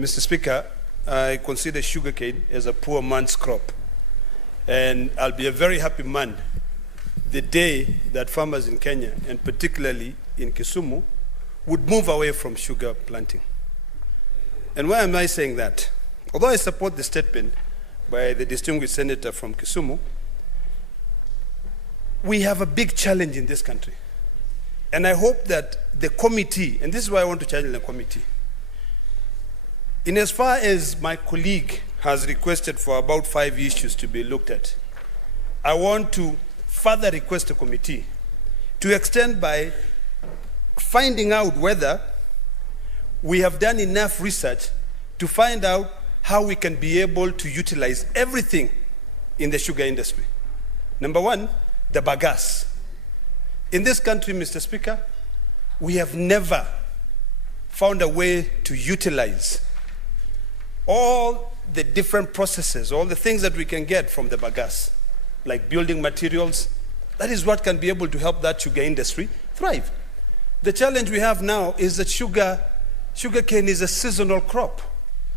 Mr. Speaker, I consider sugarcane as a poor man's crop. And I'll be a very happy man the day that farmers in Kenya, and particularly in Kisumu, would move away from sugar planting. And why am I saying that? Although I support the statement by the distinguished senator from Kisumu, we have a big challenge in this country. And I hope that the committee, and this is why I want to challenge the committee, in as far as my colleague has requested for about 5 issues to be looked at, I want to further request the committee to extend by finding out whether we have done enough research to find out how we can be able to utilize everything in the sugar industry. Number one, the bagasse. In this country, Mr. Speaker, we have never found a way to utilize all the different processes, all the things that we can get from the bagasse, like building materials. That is what can be able to help that sugar industry thrive. The challenge we have now is that sugarcane is a seasonal crop.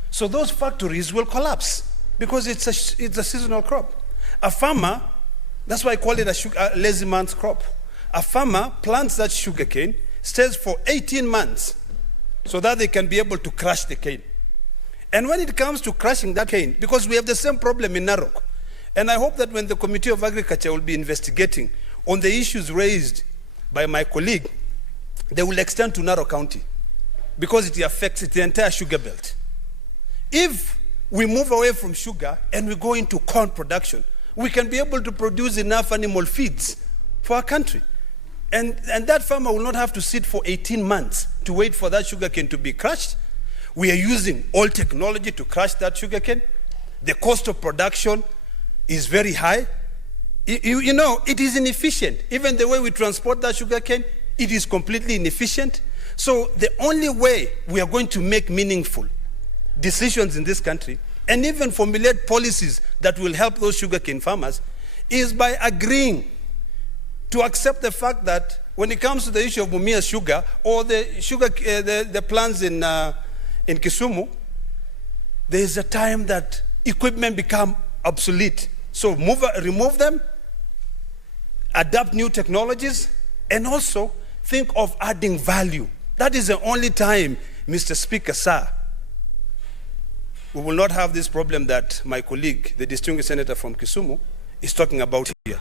So those factories will collapse because it's a seasonal crop. A farmer, that's why I call it a lazy man's crop. A farmer plants that sugarcane, stays for 18 months so that they can be able to crush the cane. And when it comes to crushing that cane, because we have the same problem in Narok, and I hope that when the Committee of Agriculture will be investigating on the issues raised by my colleague, they will extend to Narok County because it affects the entire sugar belt. If we move away from sugar and we go into corn production, we can be able to produce enough animal feeds for our country. And that farmer will not have to sit for 18 months to wait for that sugarcane to be crushed. We are using old technology to crush that sugarcane. The cost of production is very high. You know, it is inefficient. Even the way we transport that sugarcane, it is completely inefficient. So the only way we are going to make meaningful decisions in this country, and even formulate policies that will help those sugarcane farmers, is by agreeing to accept the fact that when it comes to the issue of Mumia sugar or the plants in Kisumu, there is a time that equipment become obsolete. So remove them, adapt new technologies, and also think of adding value. That is the only time, Mr. Speaker, sir, we will not have this problem that my colleague, the distinguished senator from Kisumu, is talking about here.